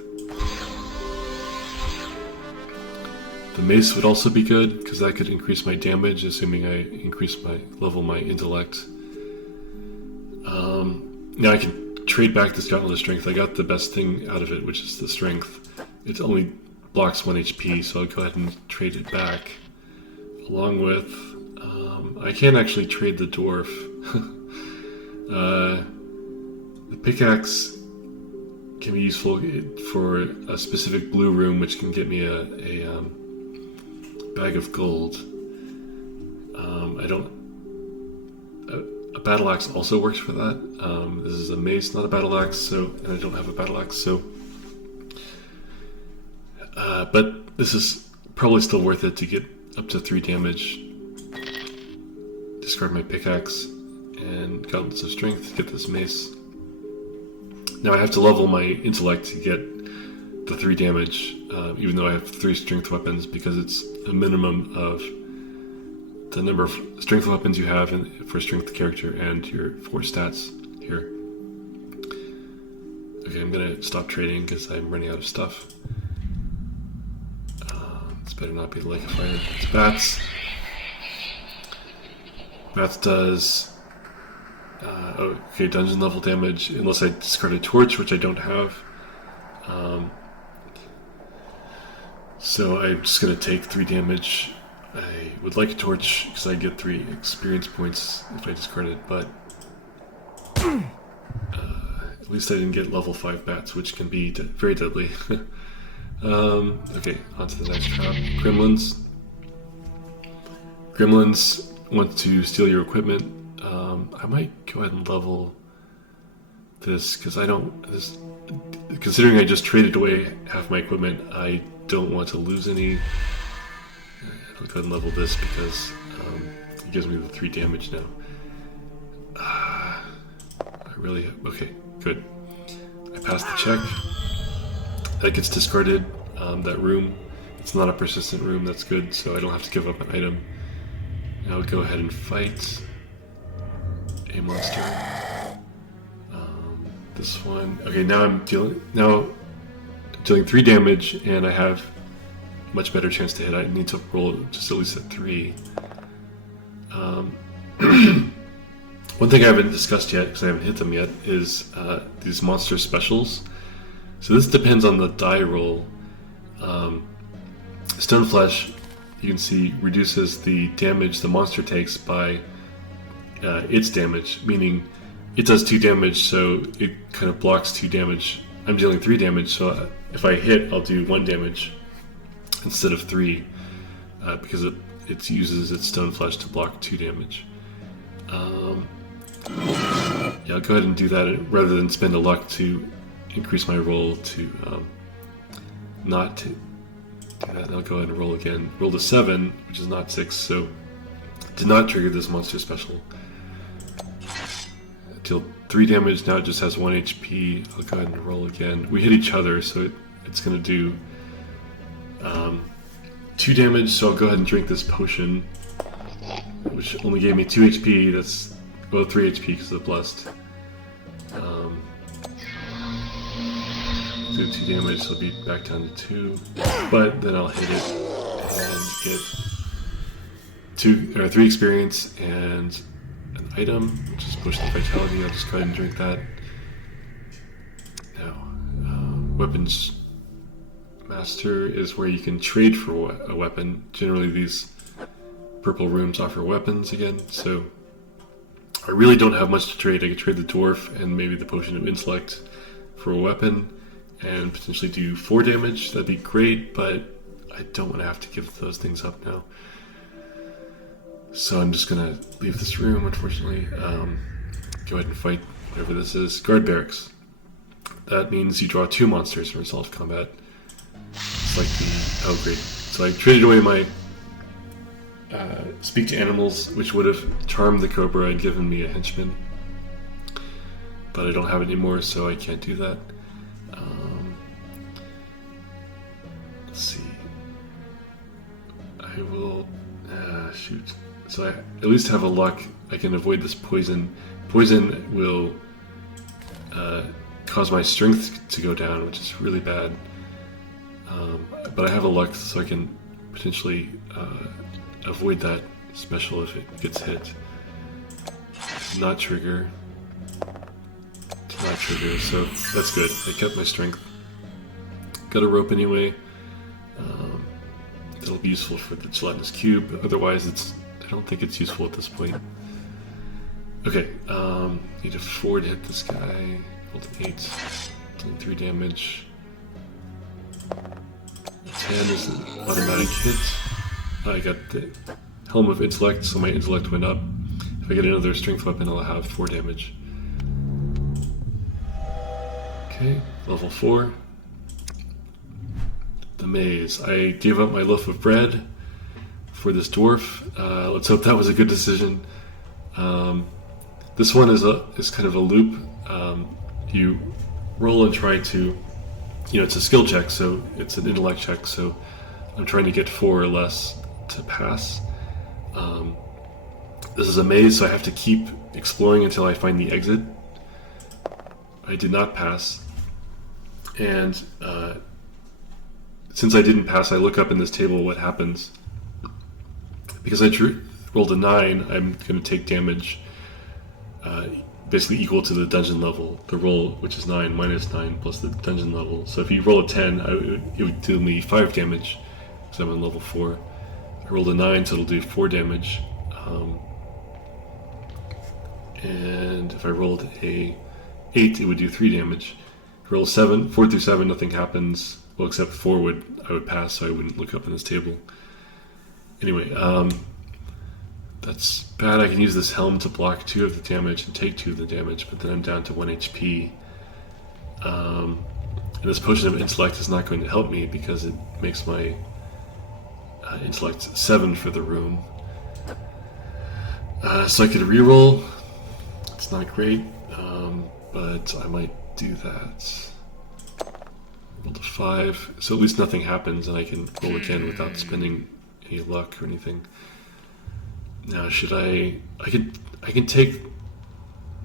The Mace would also be good, because that could increase my damage, assuming I increase my intellect. Now I can trade back this Gauntlet of Strength. I got the best thing out of it, which is the Strength. It only blocks 1 HP, so I'll go ahead and trade it back. Along with, I can actually trade the Dwarf. The Pickaxe can be useful for a specific blue room, which can get me a bag of gold. A battle axe also works for that. This is a mace, not a battle axe, and I don't have a battle axe, so. But this is probably still worth it to get up to 3 damage. Discard my pickaxe and Gauntlets of Strength to get this mace. Now I have to level my intellect to get the 3 damage, even though I have 3 strength weapons, because it's a minimum of the number of strength weapons you have for a strength character and your 4 stats here. Okay, I'm gonna stop trading because I'm running out of stuff. better not be like a fire. It's bats. Bats does okay, dungeon level damage unless I discard a torch, which I don't have. So I'm just gonna take 3 damage. I would like a torch because I get 3 experience points if I discard it, but at least I didn't get level 5 bats, which can be very deadly. Okay, onto the next trap. Gremlins. Gremlins want to steal your equipment. I might go ahead and level this because I don't. Considering I just traded away half my equipment, I don't want to lose any. I'll go ahead and level this because it gives me the 3 damage now. Okay, good. I passed the check. That gets discarded. That room, it's not a persistent room, that's good, so I don't have to give up an item. Now I'll go ahead and fight a monster. This one. Okay, now I'm dealing 3 damage, and I have a much better chance to hit. I need to roll just at least at 3. One thing I haven't discussed yet, because I haven't hit them yet, is these monster specials. So this depends on the die roll. Stone Flesh, you can see, reduces the damage the monster takes by its damage, meaning it does 2 damage, so it kind of blocks 2 damage. I'm dealing 3 damage, so if I hit, I'll do 1 damage instead of 3, because it uses its Stone Flesh to block 2 damage. Yeah, I'll go ahead and do that rather than spend a luck to increase my roll to not to do that. I'll go ahead and roll again. Roll to 7, which is not 6, so did not trigger this monster special. Deal 3 damage, now it just has 1 HP. I'll go ahead and roll again. We hit each other, so it's going to do 2 damage, so I'll go ahead and drink this potion, which only gave me 2 HP. That's, well, 3 HP because of the blessed. Do 2 damage, so I'll be back down to 2. But then I'll hit it and get 3 experience and an item, which is push the vitality. I'll just go ahead and drink that. Now, weapons master is where you can trade for a weapon. Generally, these purple rooms offer weapons again, so I really don't have much to trade. I could trade the dwarf and maybe the potion of intellect for a weapon and potentially do 4 damage. That'd be great, but I don't want to have to give those things up now. So I'm just gonna leave this room, unfortunately. Go ahead and fight whatever this is. Guard barracks. That means you draw 2 monsters for resolve combat. It's like the... oh, great. So I traded away my speak to animals, which would have charmed the cobra and given me a henchman. But I don't have it anymore, so I can't do that. Let's see. I will... shoot. So I at least have a luck. I can avoid this poison. Poison will cause my strength to go down, which is really bad. But I have a luck, so I can potentially avoid that special if it gets hit. Not trigger. Not trigger, so that's good. I kept my strength. Got a rope anyway. That'll be useful for the gelatinous cube. Otherwise, I don't think it's useful at this point. Okay, need a 4 to hit this guy. Rolled an 8. Doing 3 damage. A 10 is an automatic hit. I got the Helm of Intellect, so my intellect went up. If I get another strength weapon, I'll have 4 damage. Okay, level 4. The maze. I gave up my loaf of bread for this dwarf. Let's hope that was a good decision. This one is kind of a loop. You roll and try to, it's a skill check, so it's an intellect check, so I'm trying to get 4 or less to pass. This is a maze, so I have to keep exploring until I find the exit. I did not pass, and since I didn't pass, I look up in this table what happens. Because I rolled a 9, I'm going to take damage basically equal to the dungeon level. The roll, which is 9, minus 9 plus the dungeon level. So if you roll a 10, it would do me 5 damage because I'm on level 4. I rolled a 9, so it'll do 4 damage. And if I rolled a 8, it would do 3 damage. If I roll 7, 4 through 7, nothing happens. Well, except 4 I would pass, so I wouldn't look up in this table. Anyway, that's bad. I can use this helm to block 2 of the damage and take 2 of the damage, but then I'm down to 1 HP. And this potion of intellect is not going to help me because it makes my intellect 7 for the room. So I could reroll. It's not great, but I might do that. Roll to 5, so at least nothing happens and I can roll again without spending any luck or anything. Now should I can take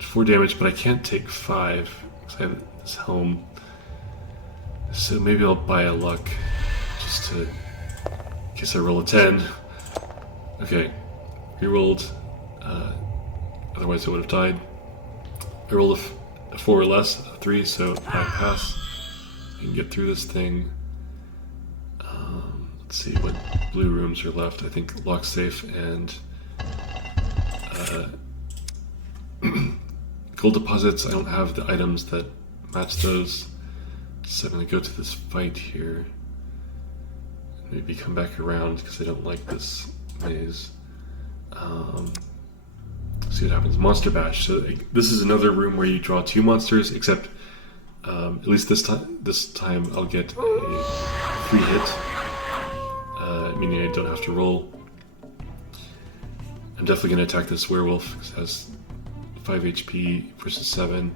4 damage, but I can't take 5 because I have this helm. So maybe I'll buy a luck just to, in case I roll a 10. Okay, rerolled. Otherwise I would have died. I rolled a 4 or less, a 3, so I pass. I can get through this thing. Let's see what blue rooms are left. I think lock safe and gold deposits. I don't have the items that match those, so I'm going to go to this fight here. Maybe come back around because I don't like this maze. See what happens. Monster Bash. So this is another room where you draw 2 monsters, except at least this time I'll get a free hit, meaning I don't have to roll. I'm definitely going to attack this werewolf because it has 5 HP versus 7,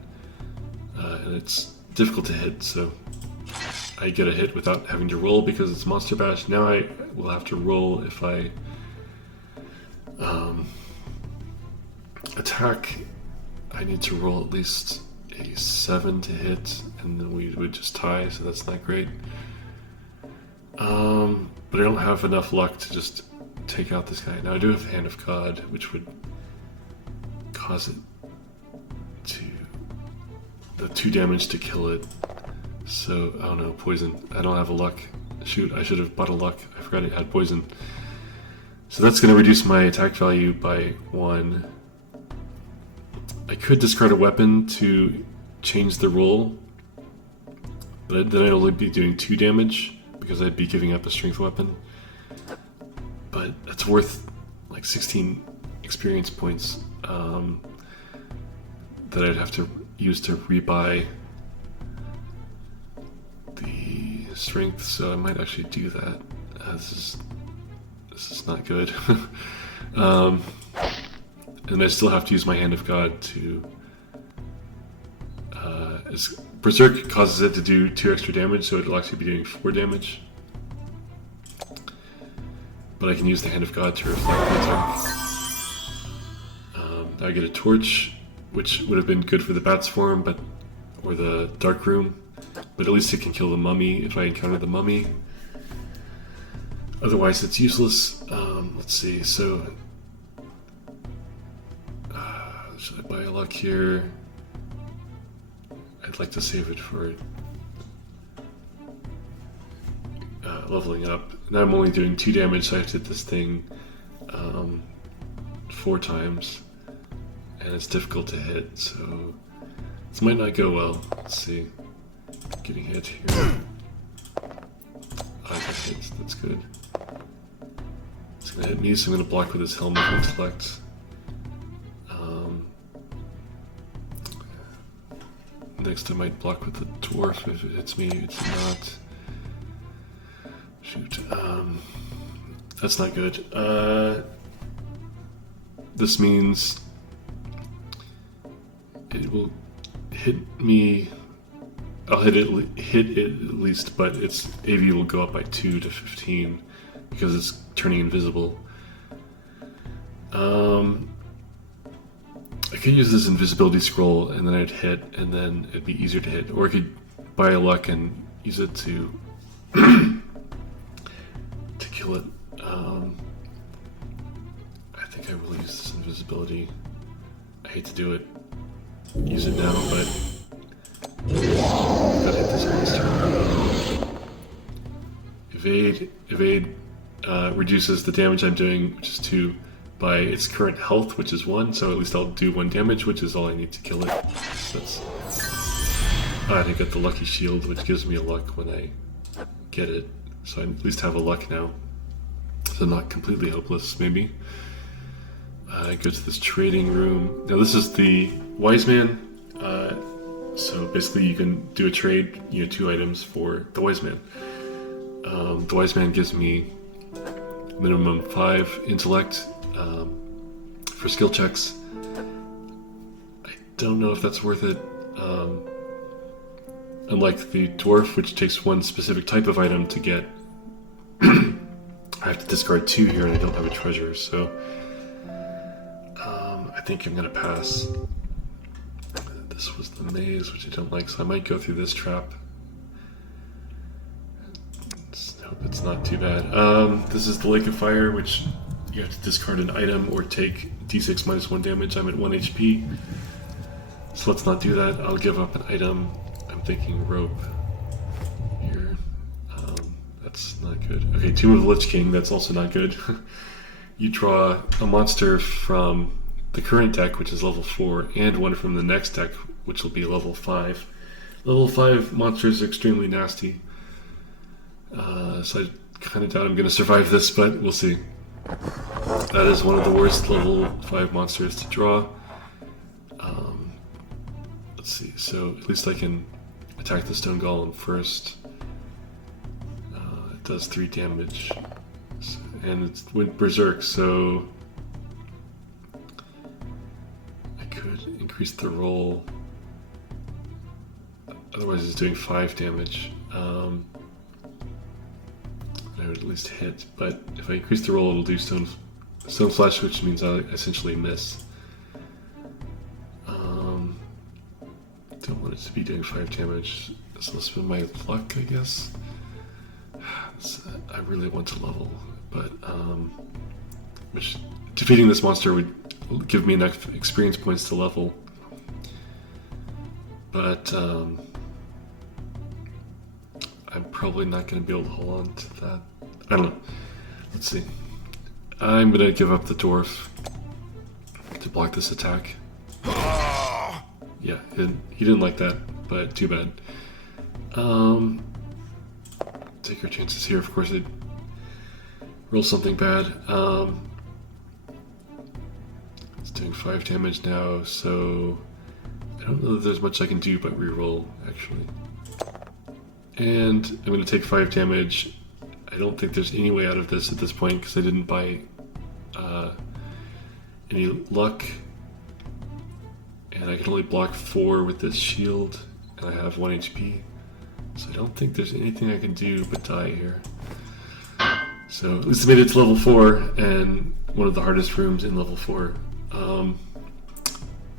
and it's difficult to hit, so I get a hit without having to roll because it's Monster Bash. Now I will have to roll if I attack. I need to roll at least a 7 to hit, and then we would just tie, so that's not great. But I don't have enough luck to just take out this guy. Now I do have Hand of God, which would cause it to the 2 damage to kill it. So I don't know, poison. I don't have a luck. Shoot, I should have bought a luck. I forgot it had poison. So that's going to reduce my attack value by 1. I could discard a weapon to change the roll, but then I'd only be doing 2 damage because I'd be giving up a strength weapon. But that's worth like 16 experience points that I'd have to use to rebuy the strength, so I might actually do that. This is not good. And I still have to use my Hand of God to... Berserk causes it to do 2 extra damage, so it'll actually be doing 4 damage. But I can use the Hand of God to reflect the attack. I get a torch, which would have been good for the bat swarm, or the dark room, but at least it can kill the mummy if I encounter the mummy. Otherwise it's useless. Let's see, so... should I buy a luck here? I'd like to save it for leveling up. Now I'm only doing 2 damage, so I have to hit this thing 4 times, and it's difficult to hit, so this might not go well. Let's see. Getting hit here. I got hit, that's good. It's gonna hit me, so I'm gonna block with his Helm of Intellect. Next I might block with the dwarf if it hits me. It's not. Shoot. That's not good. This means it will hit me. I'll hit it at least, but its AV will go up by 2 to 15 because it's turning invisible. I could use this invisibility scroll and then I'd hit, and then it'd be easier to hit. Or I could buy a luck and use it to kill it. I think I will use this invisibility. I hate to do it. Use it now, but I've got to hit this monster. Evade reduces the damage I'm doing, which is 2, by its current health, which is 1, so at least I'll do 1 damage, which is all I need to kill it. So that's... I didn't get the lucky shield, which gives me a luck when I get it. So I at least have a luck now. So I'm not completely hopeless, maybe. I go to this trading room. Now this is the Wise Man. So basically you can do a trade, 2 items for the Wise Man. The Wise Man gives me minimum 5 intellect for skill checks. I don't know if that's worth it. Unlike the dwarf, which takes 1 specific type of item to get, I have to discard 2 here, and I don't have a treasure, so I think I'm gonna pass. This was the maze, which I don't like, so I might go through this trap. Hope it's not too bad. This is the Lake of Fire, which you have to discard an item or take d6 minus 1 damage. I'm at 1 HP, so let's not do that. I'll give up an item. I'm thinking rope here. That's not good. Okay, Tomb of the Lich King, that's also not good. You draw a monster from the current deck, which is level 4, and one from the next deck, which will be level 5. Level 5 monsters are extremely nasty. So I kind of doubt I'm going to survive this, but we'll see. That is one of the worst level 5 monsters to draw. Let's see, so at least I can attack the Stone Golem first. It does 3 damage. And it went berserk, so I could increase the roll. Otherwise it's doing 5 damage. I would at least hit, but if I increase the roll, it'll do stone flash, which means I essentially miss. Don't want it to be doing 5 damage, so I'll spend my luck, I guess. I really want to level, but which defeating this monster would give me enough experience points to level. But I'm probably not going to be able to hold on to that. I don't know. Let's see. I'm going to give up the dwarf to block this attack. Yeah, he didn't like that, but too bad. Take our chances here. Of course, I'd roll something bad. It's doing 5 damage now, so I don't know that there's much I can do but reroll, actually. And I'm going to take 5 damage. I don't think there's any way out of this at this point because I didn't buy any luck. And I can only block 4 with this shield, and I have 1 HP. So I don't think there's anything I can do but die here. So at least I made it to level 4, and one of the hardest rooms in level 4.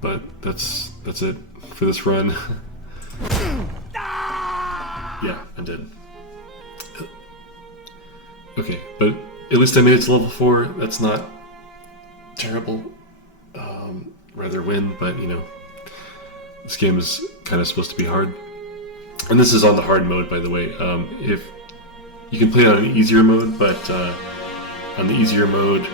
But that's it for this run. Yeah, I'm dead. Okay, but at least I made it to level 4. That's not terrible. Rather win, but this game is kind of supposed to be hard. And this is on the hard mode, by the way. If you can play it on an easier mode, but on the easier mode,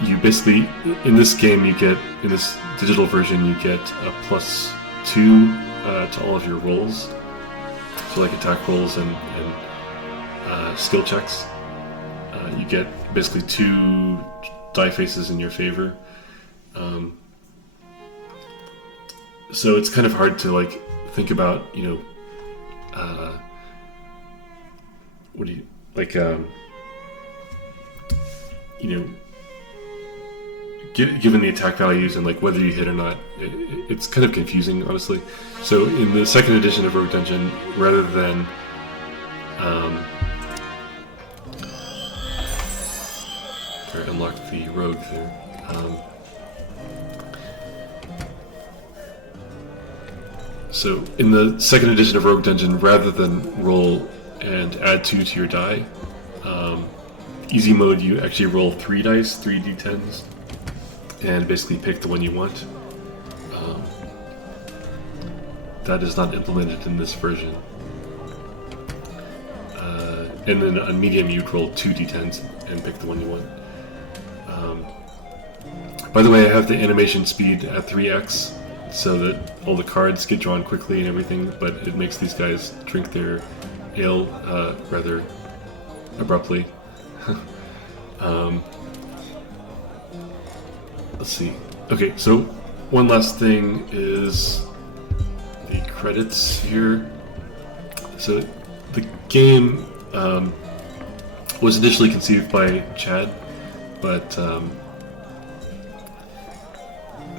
you basically, in this game, in this digital version, you get a +2 to all of your rolls. So like attack rolls and skill checks. You get basically 2 die faces in your favor. So it's kind of hard to think about, what do you, given the attack values and whether you hit or not, it's kind of confusing, honestly. So in the second edition of Rogue Dungeon, rather than unlock the rogue there. So in the second edition of Rogue Dungeon, rather than roll and add 2 to your die, easy mode, you actually roll 3 dice, 3 d10s, and basically pick the one you want. That is not implemented in this version. And then on medium, you'd roll 2 d10s and pick the one you want. By the way, I have the animation speed at 3x, so that all the cards get drawn quickly and everything, but it makes these guys drink their ale rather abruptly. Let's see. Okay, so one last thing is the credits here. So the game was initially conceived by Chad, but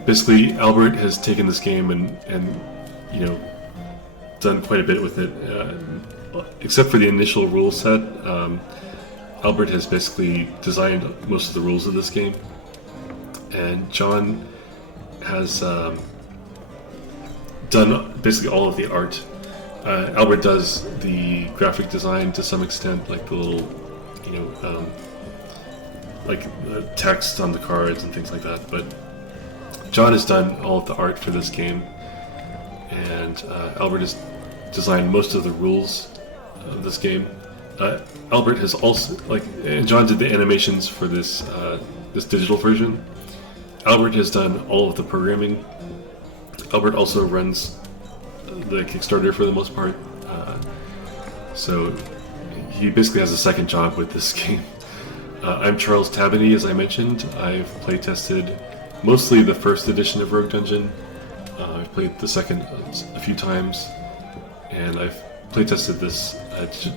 basically Albert has taken this game and you know, done quite a bit with it. Except for the initial rule set, Albert has basically designed most of the rules of this game, and John has done basically all of the art. Albert does the graphic design to some extent, like the little, you know, like the text on the cards and things like that. But John has done all of the art for this game, and Albert has designed most of the rules of this game. Albert has also, and John did the animations for this this digital version. Albert has done all of the programming. Albert also runs the Kickstarter for the most part, so he basically has a second job with this game. I'm Charles Tabany, as I mentioned. I've playtested mostly the first edition of Rogue Dungeon. I've played the second a few times, and I've playtested this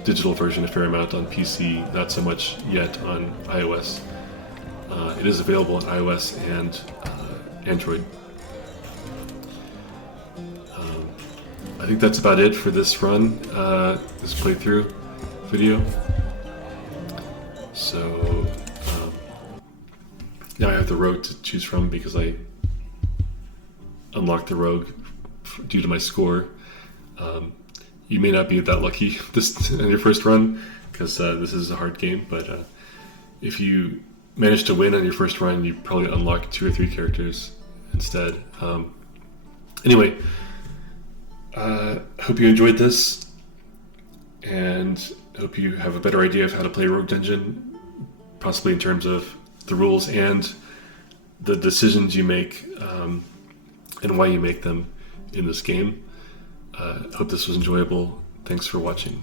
digital version a fair amount on PC, not so much yet on iOS. It is available on iOS and Android. I think that's about it for this run, this playthrough video. So now I have the rogue to choose from because I unlocked the rogue due to my score. You may not be that lucky this in your first run because this is a hard game, but if you manage to win on your first run, you probably unlock 2 or 3 characters instead. Anyway, hope you enjoyed this, and hope you have a better idea of how to play Rogue Dungeon, possibly in terms of the rules and the decisions you make and why you make them in this game. Hope this was enjoyable. Thanks for watching.